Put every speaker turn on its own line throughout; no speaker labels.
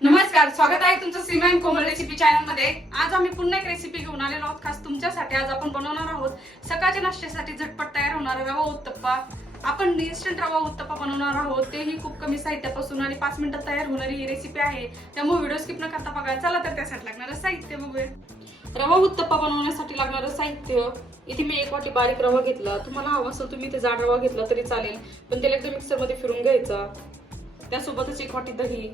नमस्कार स्वागत आहे तुमचं सीमा अँड कोमल रेसिपी चॅनलमध्ये. आज आम्ही पुन्हा एक रेसिपी घेऊन आलेलो आहोत. खास तुमच्यासाठी आज आपण बनवणार आहोत. सकाळच्या नाश्त्यासाठी झटपट तयार होणारा रवा उत्तप्पा. आपण इन्स्टंट रवा उत्तप्पा बनवणार आहोत. तेही खूप कमी साहित्यापासून आणि पाच मिनिटात तयार होणारी ही रेसिपी आहे. त्यामुळे व्हिडिओ स्किप न करता बघा. चला तर त्यासाठी लागणारं साहित्य बघूया. रवा उत्तप्पा बनवण्यासाठी लागणारं साहित्य. इथे मी एक वाटी बारीक रवा घेतला. तुम्हाला हवा असेल तुम्ही ते जाड रवा घेतला तरी चालेल. पण त्याला एकदा मिक्सरमध्ये फिरून घ्यायचा. त्यासोबतच एक वाटी दही.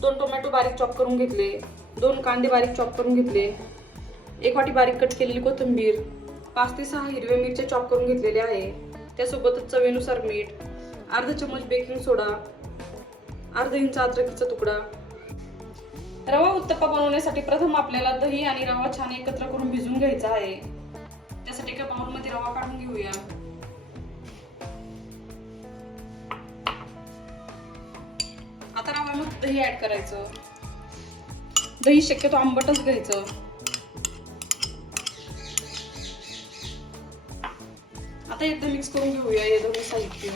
दोन टोमॅटो बारीक चॉप करून घेतले दोन कांदे बारीक चॉप करून घेतले एक वाटी बारीक कट केलेली कोथिंबीर पाच ते सहा हिरव्या मिरच्या चॉप करून घेतलेल्या आहे. त्यासोबतच चवीनुसार मीठ अर्धा चमच बेकिंग सोडा अर्धा इंच अद्रकीचा तुकडा. रवा उत्तप्पा बनवण्यासाठी प्रथम आपल्याला दही आणि रवा छान एकत्र करून भिजून घ्यायचा आहे. त्यासाठी एका बाउलमध्ये रवा काढून घेऊया. आता दही ऍड करायचं. दही शक्यतो आंबटच घ्यायचं. आता एकदा मिक्स करून घेऊया हे दोन्ही साहित्य.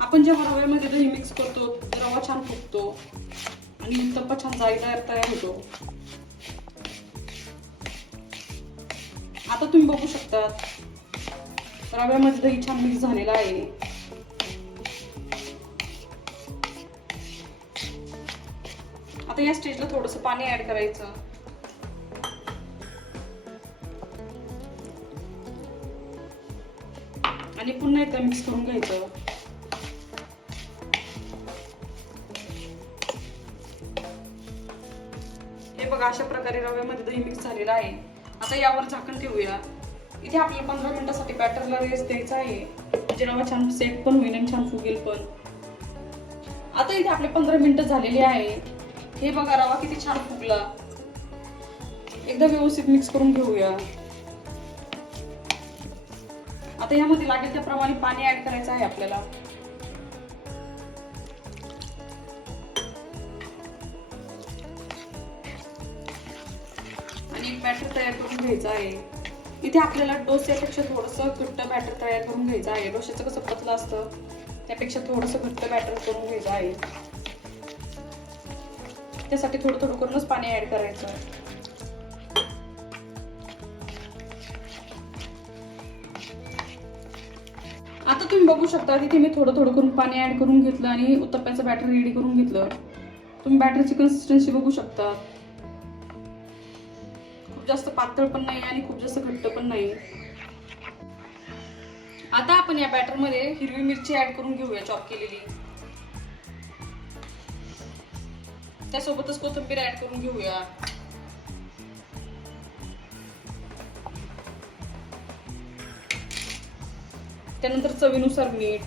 आपण जेव्हा रव्यामध्ये दही मिक्स करतो रवा छान फुगतो आणि तप्पा छान जायला तयार होतो. आता तुम्ही बघू शकता. रव्यामध्ये दही छान मिक्स झालेला आहे. आता या स्टेजला थोडस पाणी ऍड करायचं. आणि पुन्हा एकदा मिक्स करून घ्यायचं. हे बघा अशा प्रकारे रव्यामध्ये दही मिक्स झालेला आहे. आता यावर झाकण ठेवूया. इथे आपल्याला पंधरा मिनिटासाठी बॅटरला रेस्ट द्यायचा आहे. म्हणजे रवा छान सेट पण होईल आणि छान फुगेल पण. आता इथे आपले पंधरा मिनिटं झालेली आहे. हे बघा रवा किती छान फुगला. एकदा व्यवस्थित मिक्स करून घेऊया. आता यामध्ये लागेल त्याप्रमाणे पाणी ऍड करायचं आहे आपल्याला. बॅटर तयार करून घ्यायचं आहे. इथे आपल्याला डोस्यापेक्षा थोडंसं घट्ट बॅटर तयार करून घ्यायचं आहे. डोश्याचं कसं पतलं असतं त्यापेक्षा थोडंसं घट्ट बॅटर करून घ्यायचं आहे. त्यासाठी थोडं थोडं करूनच पाणी ऍड करायचं. आता तुम्ही बघू शकता तिथे मी थोडं थोडं करून पाणी ऍड करून घेतलं आणि उत्तप्प्याचं बॅटर रेडी करून घेतलं. तुम्ही बॅटरची कन्सिस्टन्सी बघू शकता. जास्त पातळ पण नाही आणि खूप जास्त घट्ट पण नाही. आता आपण या बॅटरमध्ये हिरवी मिरची ऍड करून घेऊया चॉप केलेली. त्यासोबतच कोथिंबीर ऍड करून घेऊया. त्यानंतर चवीनुसार मीठ.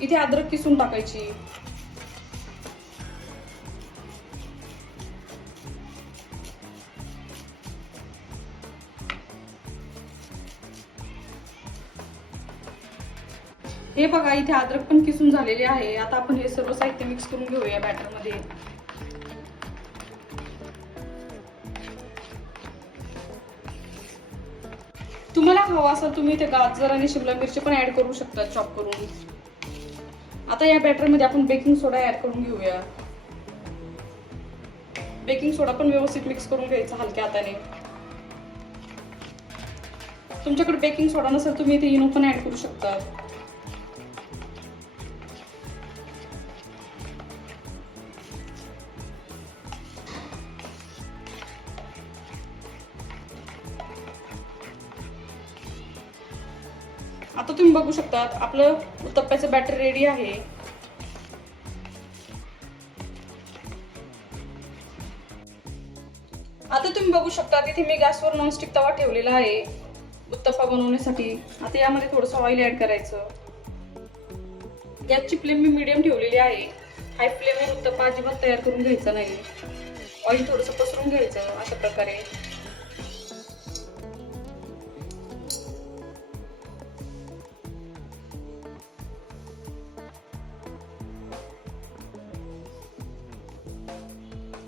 इथे अद्रक किसून टाकायची. हे बघा इथे अद्रक पण किसून झालेले आहे. आता आपण हे सर्व साहित्य मिक्स करून घेऊया बॅटरमध्ये. तुम्हाला हवा असेल तुम्ही इथे गाजर आणि शिमला मिरची पण ऍड करू शकता चॉप करून. आता या बॅटरमध्ये आपण बेकिंग सोडा ऍड करून घेऊया. बेकिंग सोडा पण व्यवस्थित मिक्स करून घ्यायचा हलक्या हाताने. तुमच्याकडे बेकिंग सोडा नसेल तुम्ही इथे इनो पण ऍड करू शकता. आता तुम्ही बघू शकता आपलं उत्तप्प्याचं बॅटर रेडी आहे. आता तुम्ही बघू शकता तिथे मी गॅसवर नॉनस्टिक तवा ठेवलेला आहे उत्तप्पा बनवण्यासाठी. आता यामध्ये थोडस ऑइल ऍड करायचं. गॅसची फ्लेम मी मिडियम ठेवलेली आहे. हाय फ्लेम उत्तप्पा अजिबात तयार करून घ्यायचा नाही. ऑइल थोडस पसरून घ्यायचं अशा प्रकारे.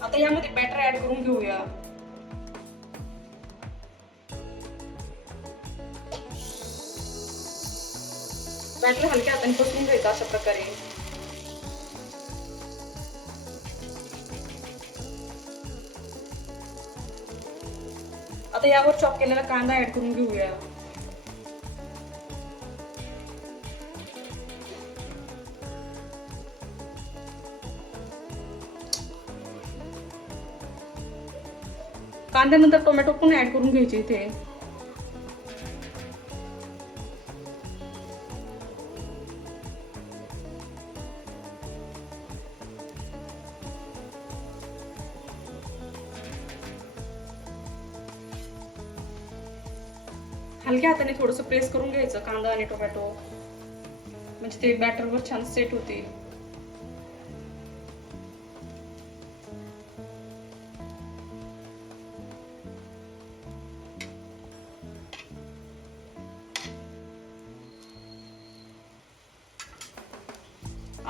आता यामध्ये बॅटर ऍड करून घेऊया. बॅटर हलक्या हाताने पसरून घ्यायचं अशा प्रकारे. आता यावर चॉप केलेला कांदा ऍड करून घेऊया. कांद्यानंतर टोमॅटो पण ऍड करून घ्यायचे इथे. हलक्या हाताने थोडस प्रेस करून घ्यायचं कांदा आणि टोमॅटो. म्हणजे ते बॅटरवर छान सेट होतील.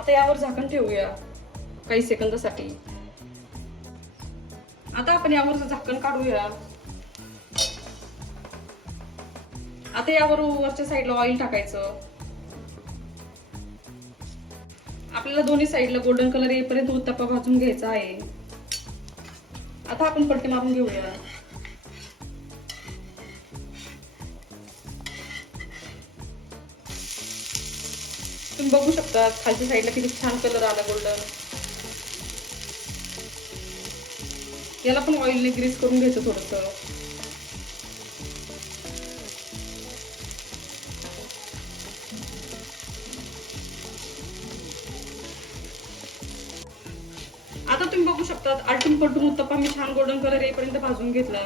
आता यावर झाकण ठेवूया. काही सेकंदासाठी. आता आपण यावर झाकण काढूया. आता यावर वरच्या साईडला ऑइल टाकायचं. आपल्याला दोन्ही साईडला गोल्डन कलर येईपर्यंत उत्तप्पा भाजून घ्यायचा आहे. आता आपण पलटी मारून घेऊया. तुम्ही बघू शकता खालच्या साईडला किती छान कलर आला गोल्डन याला पण ऑइलने ग्रीस करून घ्यायचं थोडस. आता तुम्ही बघू शकता आलटून पलटून उत्तप्पा मी छान गोल्डन कलर येईपर्यंत भाजून घेतला.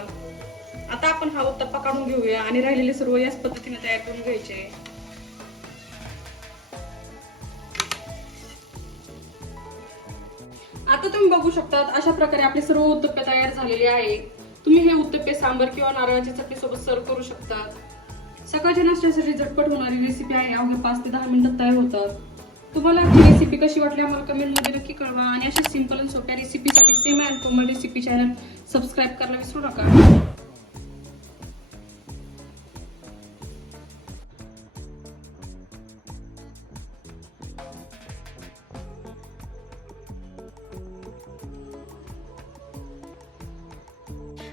आता आपण हा उत्तप्पा काढून घेऊया आणि राहिलेले सर्व याच पद्धतीने तयार करून घ्यायचे. आता तुम्ही बघू शकता अशा प्रकारे आपले सर्व उत्तप्पे तयार झालेले आहे तुम्ही हे उत्तप्पे सांबर किंवा नारळाच्या चटणी सोबत सर्व करू शकता सकाळच्या नाश्त्यासाठी झटपट होणारी रेसिपी आहे. अवघ्या पाच ते दहा मिनिटात तयार होतात. तुम्हाला ही रेसिपी कशी वाटली आम्हाला कमेंटमध्ये नक्की कळवा. आणि अशा सिंपल आणि सोप्या रेसिपीसाठी same and Komal recipe channel subscribe करायला विसरू नका.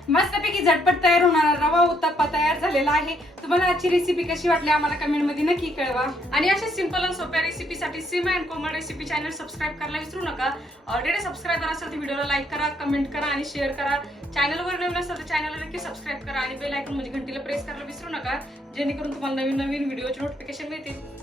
मस्तपैकी झटपट तयार होणारा रवा उत्तप्पा तयार झालेला आहे. तुम्हाला आजची रेसिपी कशी वाटली आम्हाला कमेंटमध्ये नक्की कळवा. आणि अशा सिंपल आणि सोप्या रेसिपीसाठी Seema and Komal recipe channel subscribe करायला विसरू नका. ऑलरेडी सबस्क्राईबर असेल तर व्हिडिओला लाईक करा कमेंट करा आणि शेअर करा. चॅनलवर नवीन असेल तर चॅनलला नक्की सबस्क्राईब करा आणि बेल आयकॉन म्हणजे घंटीला प्रेस करायला विसरू नका. जेणेकरून तुम्हाला नवीन नवीन व्हिडिओचे नोटिफिकेशन मिळतील.